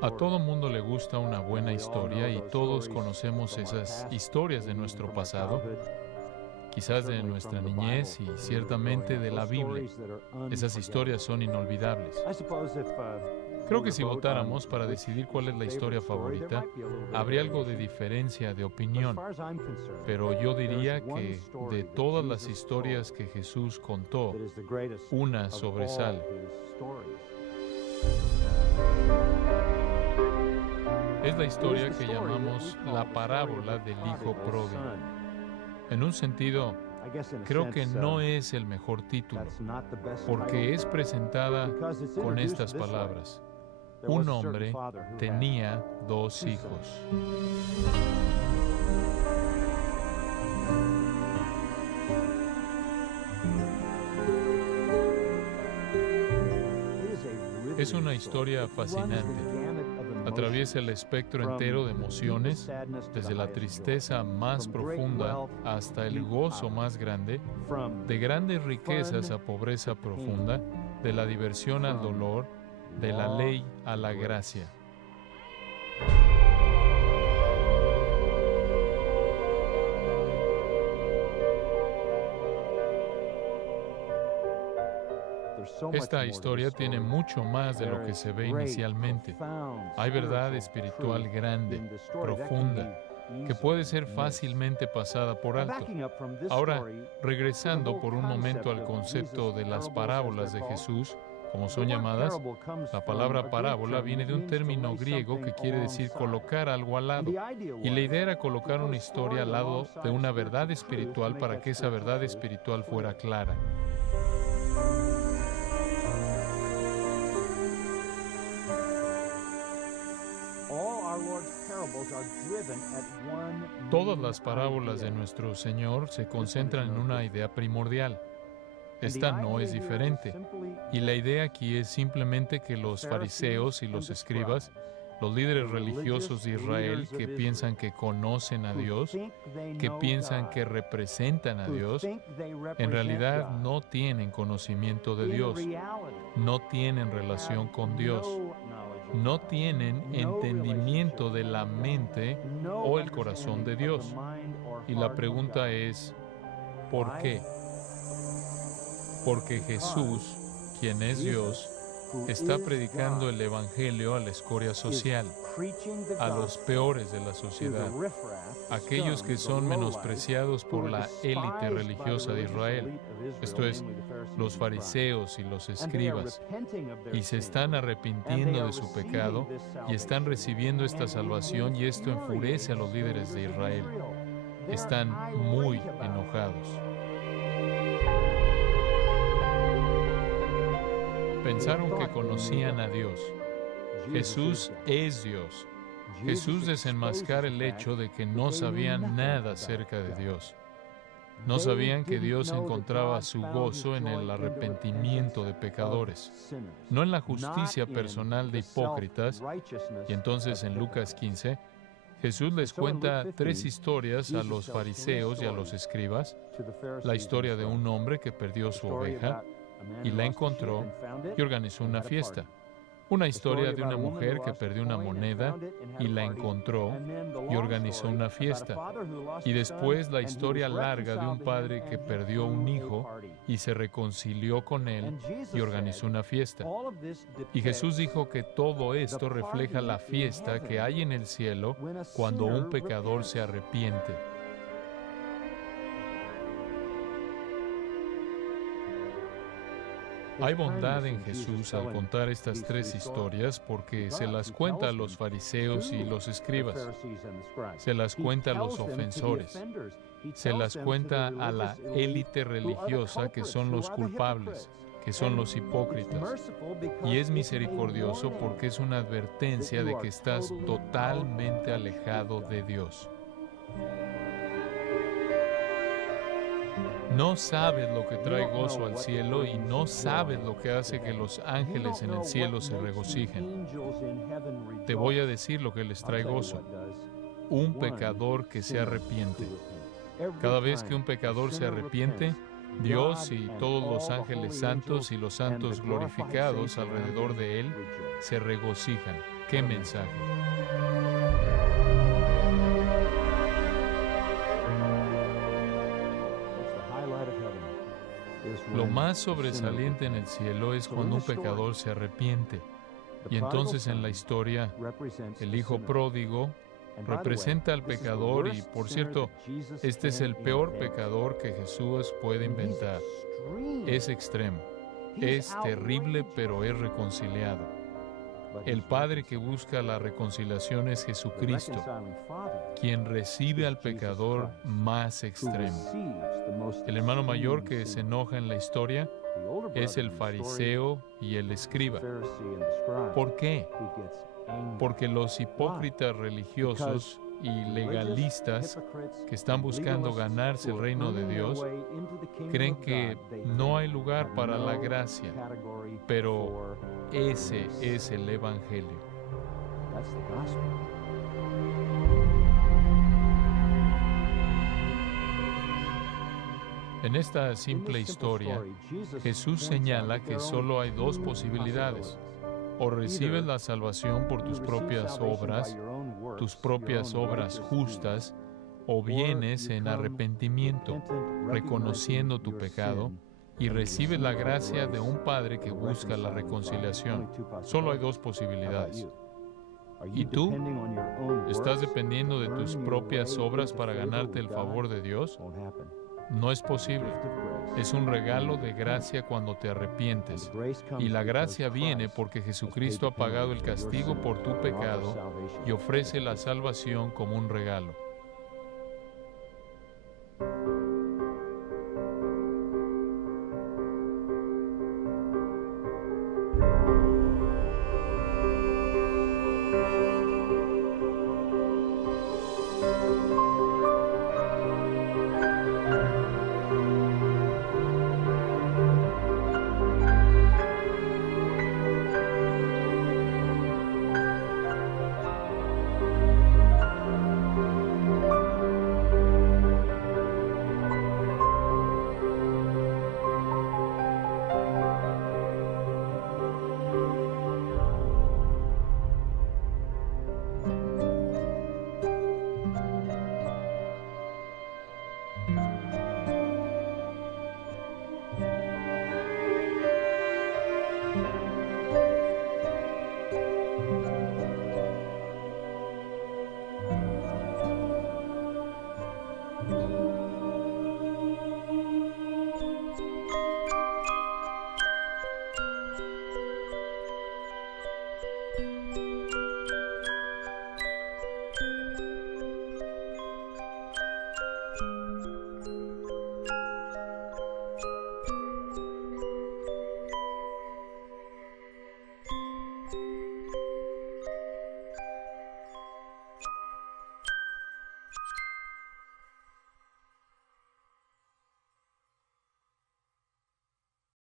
A todo mundo le gusta una buena historia y todos conocemos esas historias de nuestro pasado, quizás de nuestra niñez y ciertamente de la Biblia. Esas historias son inolvidables. Creo que si votáramos para decidir cuál es la historia favorita, habría algo de diferencia de opinión. Pero yo diría que de todas las historias que Jesús contó, una sobresale. Es la historia que llamamos la parábola del Hijo Pródigo. En un sentido, creo que no es el mejor título, porque es presentada con estas palabras. Un hombre tenía 2 hijos. Es una historia fascinante. Atraviesa el espectro entero de emociones, desde la tristeza más profunda hasta el gozo más grande, de grandes riquezas a pobreza profunda, de la diversión al dolor, de la ley a la gracia. Esta historia tiene mucho más de lo que se ve inicialmente. Hay verdad espiritual grande, profunda, que puede ser fácilmente pasada por alto. Ahora, regresando por un momento al concepto de las parábolas de Jesús, como son llamadas, la palabra parábola viene de un término griego que quiere decir colocar algo al lado. Y la idea era colocar una historia al lado de una verdad espiritual para que esa verdad espiritual fuera clara. Todas las parábolas de nuestro Señor se concentran en una idea primordial. Esta no es diferente. Y la idea aquí es simplemente que los fariseos y los escribas, los líderes religiosos de Israel que piensan que conocen a Dios, que piensan que representan a Dios, en realidad no tienen conocimiento de Dios, no tienen relación con Dios, no tienen entendimiento de la mente o el corazón de Dios. Y la pregunta es, ¿por qué? Porque Jesús, quien es Dios, está predicando el Evangelio a la escoria social, a los peores de la sociedad, aquellos que son menospreciados por la élite religiosa de Israel, esto es, los fariseos y los escribas, y se están arrepintiendo de su pecado y están recibiendo esta salvación, y esto enfurece a los líderes de Israel. Están muy enojados. Pensaron que conocían a Dios. Jesús es Dios. Jesús desenmascara el hecho de que no sabían nada acerca de Dios. No sabían que Dios encontraba su gozo en el arrepentimiento de pecadores, no en la justicia personal de hipócritas. Y entonces en Lucas 15, Jesús les cuenta 3 historias a los fariseos y a los escribas. La historia de un hombre que perdió su oveja y la encontró y organizó una fiesta. Una historia de una mujer que perdió una moneda y la encontró y organizó una fiesta. Y después la historia larga de un padre que perdió un hijo y se reconcilió con él y organizó una fiesta. Y Jesús dijo que todo esto refleja la fiesta que hay en el cielo cuando un pecador se arrepiente. Hay bondad en Jesús al contar estas 3 historias porque se las cuenta a los fariseos y los escribas, se las cuenta a los ofensores, se las cuenta a la élite religiosa que son los culpables, que son los hipócritas. Y es misericordioso porque es una advertencia de que estás totalmente alejado de Dios. No sabes lo que trae gozo al cielo y no sabes lo que hace que los ángeles en el cielo se regocijen. Te voy a decir lo que les trae gozo. Un pecador que se arrepiente. Cada vez que un pecador se arrepiente, Dios y todos los ángeles santos y los santos glorificados alrededor de Él se regocijan. ¡Qué mensaje! Lo más sobresaliente en el cielo es cuando un pecador se arrepiente. Y entonces en la historia, el hijo pródigo representa al pecador y, por cierto, este es el peor pecador que Jesús puede inventar. Es extremo, es terrible, pero es reconciliado. El Padre que busca la reconciliación es Jesucristo, quien recibe al pecador más extremo. El hermano mayor que se enoja en la historia es el fariseo y el escriba. ¿Por qué? Porque los hipócritas religiosos y legalistas que están buscando ganarse el reino de Dios creen que no hay lugar para la gracia, pero ese es el Evangelio. En esta simple historia, Jesús señala que solo hay dos posibilidades. O recibes la salvación por tus propias obras justas, o vienes en arrepentimiento, reconociendo tu pecado, y recibes la gracia de un Padre que busca la reconciliación. Solo hay dos posibilidades. ¿Y tú? ¿Estás dependiendo de tus propias obras para ganarte el favor de Dios? No es posible. Es un regalo de gracia cuando te arrepientes. Y la gracia viene porque Jesucristo ha pagado el castigo por tu pecado y ofrece la salvación como un regalo.